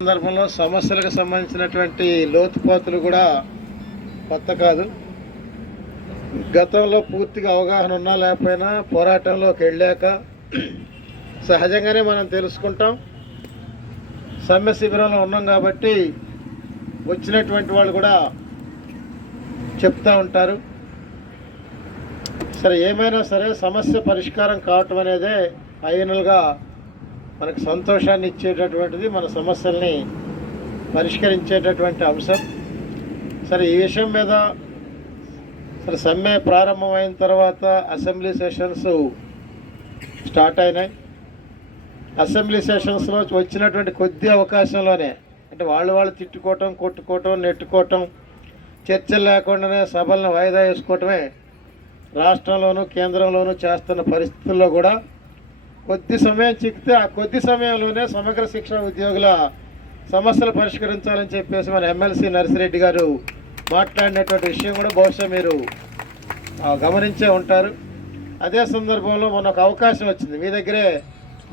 సందర్భంలో సమస్యలకు సంబంధించినటువంటి లోతుపాతులు కూడా కొత్త కాదు. గతంలో పూర్తిగా అవగాహన ఉన్నా లేకపోయినా పోరాటంలోకి వెళ్ళాక సహజంగానే మనం తెలుసుకుంటాం. సమ్మె శిబిరంలో ఉన్నాం కాబట్టి వచ్చినటువంటి వాళ్ళు కూడా చెప్తూ ఉంటారు. సరే ఏమైనా సరే సమస్య పరిష్కారం కావటం అనేదే ఫైనల్గా మనకు సంతోషాన్ని ఇచ్చేటటువంటిది మన సమస్యల్ని పరిష్కరించేటటువంటి అంశం. సరే ఈ విషయం మీద మరి సమ్మె ప్రారంభమైన తర్వాత అసెంబ్లీ సెషన్స్ స్టార్ట్ అయినాయి. అసెంబ్లీ సెషన్స్లో వచ్చినటువంటి కొద్ది అవకాశంలోనే అంటే వాళ్ళు వాళ్ళు తిట్టుకోవటం కొట్టుకోవటం నెట్టుకోవటం చర్చలు లేకుండానే సభలను వాయిదా వేసుకోవటమే రాష్ట్రంలోనూ కేంద్రంలోనూ చేస్తున్న పరిస్థితుల్లో కూడా కొద్ది సమయం చిక్కితే ఆ కొద్ది సమయంలోనే సమగ్ర శిక్షణ ఉద్యోగుల సమస్యలు పరిష్కరించాలని చెప్పేసి మన ఎమ్మెల్సీ నర్సిరెడ్డి గారు మాట్లాడినటువంటి విషయం కూడా బహుశా మీరు గమనించే ఉంటారు. అదే సందర్భంలో మనకు ఒక అవకాశం వచ్చింది. మీ దగ్గరే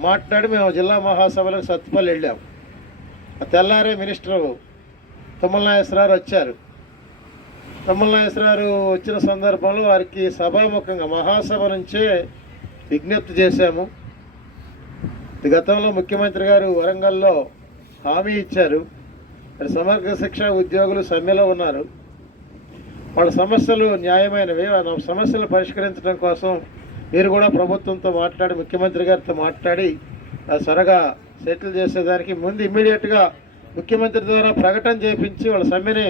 మాట్లాడి మేము జిల్లా మహాసభలకు సత్తుపల్లి వెళ్ళాం. తెల్లారే మినిస్టర్ తుమ్మల నాగేశ్వరరావు వచ్చారు. తుమ్మల నాగేశ్వరరావు వచ్చిన సందర్భంలో వారికి సభాముఖంగా మహాసభ నుంచే విజ్ఞప్తి చేశాము. గతంలో ముఖ్యమంత్రి గారు వరంగల్లో హామీ ఇచ్చారు. సమగ్ర శిక్ష ఉద్యోగులు సమ్మెలో ఉన్నారు. వాళ్ళ సమస్యలు న్యాయమైనవి వాళ్ళ సమస్యలు పరిష్కరించడం కోసం మీరు కూడా ప్రభుత్వంతో మాట్లాడి ముఖ్యమంత్రి గారితో మాట్లాడి సరగా సెటిల్ చేసేదానికి ముందు ఇమ్మీడియట్గా ముఖ్యమంత్రి ద్వారా ప్రకటన చేయించి వాళ్ళ సమ్మెని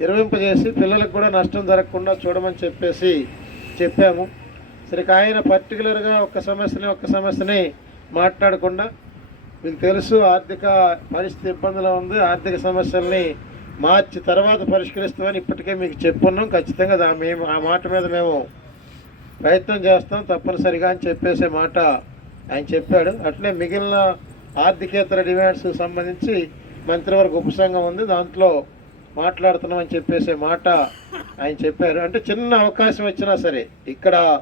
నిర్వహింపజేసి పిల్లలకు కూడా నష్టం జరగకుండా చూడమని చెప్పేసి చెప్పాము. సరే ఆయన పర్టికులర్గా ఒక్క సమస్యని ఒక్క సమస్యని మాట్లాడకుండా మీకు తెలుసు ఆర్థిక పరిస్థితి ఇబ్బందిలో ఉంది ఆర్థిక సమస్యల్ని మార్చి తర్వాత పరిష్కరిస్తామని ఇప్పటికే మీకు చెప్పున్నాం. ఖచ్చితంగా దా- మేము ఆ మాట మీద మేము ప్రయత్నం చేస్తాం. తప్పనిసరిగా అని చెప్పేసే మాట ఆయన చెప్పాడు. అట్లే మిగిలిన ఆర్థికేతర డిమాండ్స్ సంబంధించి మంత్రివర్గ ఉపసంఘం ఉంది. దాంట్లో మాట్లాడుతున్నామని చెప్పేసే మాట ఆయన చెప్పారు. అంటే చిన్న అవకాశం వచ్చినా సరే ఇక్కడ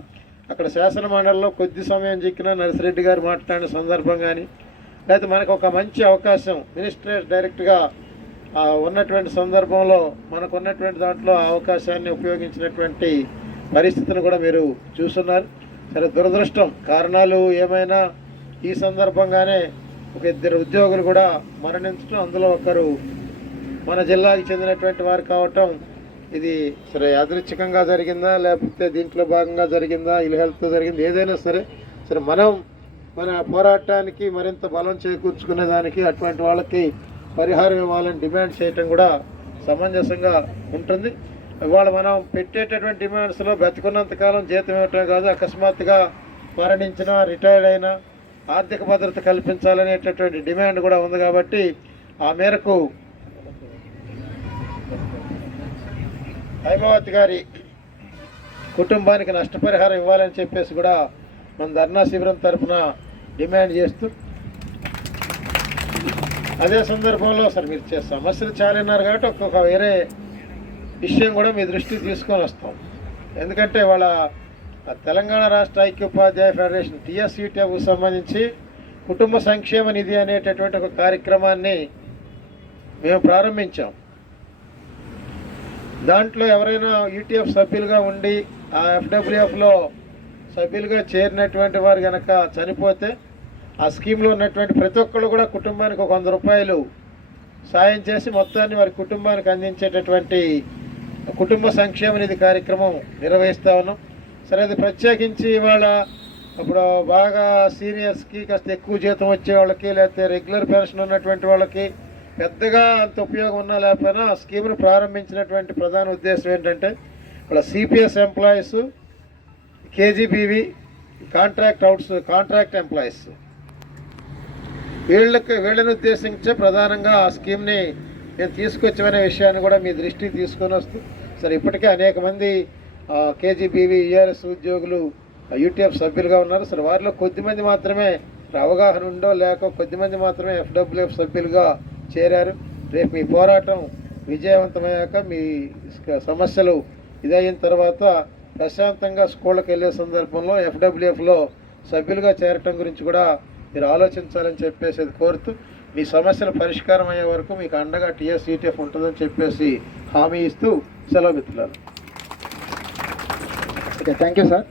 అక్కడ శాసన మండలిలో కొద్ది సమయం చిక్కిన నర్సిరెడ్డి గారు మాట్లాడిన సందర్భం కానీ లేకపోతే మనకు ఒక మంచి అవకాశం మినిస్టర్ డైరెక్ట్గా ఉన్నటువంటి సందర్భంలో మనకు ఉన్నటువంటి దాంట్లో అవకాశాన్ని ఉపయోగించినటువంటి పరిస్థితిని కూడా మీరు చూస్తున్నారు. సరే దురదృష్టం కారణాలు ఏమైనా ఈ సందర్భంగానే ఒక ఇద్దరు ఉద్యోగులు కూడా మరణించడం అందులో ఒకరు మన జిల్లాకి చెందినటువంటి వారు కావటం ఇది సరే యాదృచ్ఛికంగా జరిగిందా లేకపోతే దీంట్లో భాగంగా జరిగిందా ఇల్ హెల్త్తో జరిగింది ఏదైనా సరే సరే మనం మన పోరాటానికి మరింత బలం చేకూర్చుకునేదానికి అటువంటి వాళ్ళకి పరిహారం ఇవ్వాలని డిమాండ్ చేయటం కూడా సమంజసంగా ఉంటుంది. ఇవాళ మనం పెట్టేటటువంటి డిమాండ్స్లో బ్రతికున్నంతకాలం జీతం ఇవ్వటం కాదు అకస్మాత్తుగా మరణించినా రిటైర్డ్ అయినా ఆర్థిక భద్రత కల్పించాలనేటటువంటి డిమాండ్ కూడా ఉంది కాబట్టి ఆ మేరకు హైమావతి గారి కుటుంబానికి నష్టపరిహారం ఇవ్వాలని చెప్పేసి కూడా మన ధర్నా శిబిరం తరఫున డిమాండ్ చేస్తూ అదే సందర్భంలో సార్ మీరు సమస్యలు చాలా ఉన్నారు కాబట్టి ఒక్కొక్క వేరే విషయం కూడా మీ దృష్టికి తీసుకొని వస్తాం. ఎందుకంటే వాళ్ళ తెలంగాణ రాష్ట్ర ఐక్యోపాధ్యాయ ఫెడరేషన్ టీఎస్యూటీఎఫ్ సంబంధించి కుటుంబ సంక్షేమ నిధి అనేటటువంటి ఒక కార్యక్రమాన్ని మేము ప్రారంభించాం. దాంట్లో ఎవరైనా యూటీఎఫ్ సభ్యులుగా ఉండి ఆ ఎఫ్డబ్ల్యూఎఫ్లో సభ్యులుగా చేరినటువంటి వారు కనుక చనిపోతే ఆ స్కీమ్లో ఉన్నటువంటి ప్రతి ఒక్కళ్ళు కూడా కుటుంబానికి ఒక వంద రూపాయలు సాయం చేసి మొత్తాన్ని వారి కుటుంబానికి అందించేటటువంటి కుటుంబ సంక్షేమ నిధి కార్యక్రమం నిర్వహిస్తూ ఉన్నాం. సరే అది ప్రత్యేకించి ఇవాళ ఇప్పుడు బాగా సీనియర్స్కి కాస్త ఎక్కువ జీతం వచ్చే వాళ్ళకి లేకపోతే రెగ్యులర్ పెన్షన్ ఉన్నటువంటి వాళ్ళకి పెద్దగా అంత ఉపయోగం ఉన్నా లేకపోయినా ఆ స్కీమ్ను ప్రారంభించినటువంటి ప్రధాన ఉద్దేశం ఏంటంటే వాళ్ళ CPS employees KGBV contract outs contract employees వీళ్ళకి వీళ్ళని ఉద్దేశించే ప్రధానంగా ఆ స్కీమ్ని నేను తీసుకొచ్చామనే విషయాన్ని కూడా మీ దృష్టికి తీసుకొని వస్తూ సరే ఇప్పటికే అనేక మంది కేజీబీవి ఈఆర్ఎస్ ఉద్యోగులు యూటీఎఫ్ సభ్యులుగా ఉన్నారు. సరే వారిలో కొద్దిమంది మాత్రమే అవగాహన ఉందో లేక కొద్దిమంది మాత్రమే ఎఫ్డబ్ల్యూఎఫ్ సభ్యులుగా చేరారు. రేపు మీ పోరాటం విజయవంతమయ్యాక మీ సమస్యలు ఇదయిన తర్వాత ప్రశాంతంగా స్కూళ్ళకి వెళ్ళే సందర్భంలో ఎఫ్డబ్ల్యూఎఫ్లో సభ్యులుగా చేరటం గురించి కూడా మీరు ఆలోచించాలని చెప్పేసి కోరుతూ మీ సమస్యలు పరిష్కారం అయ్యే వరకు మీకు అండగా టీఎస్ యూటీఎఫ్ ఉంటుందని చెప్పేసి హామీ ఇస్తూ సెలవు మిత్రులారు. Okay thank you sir.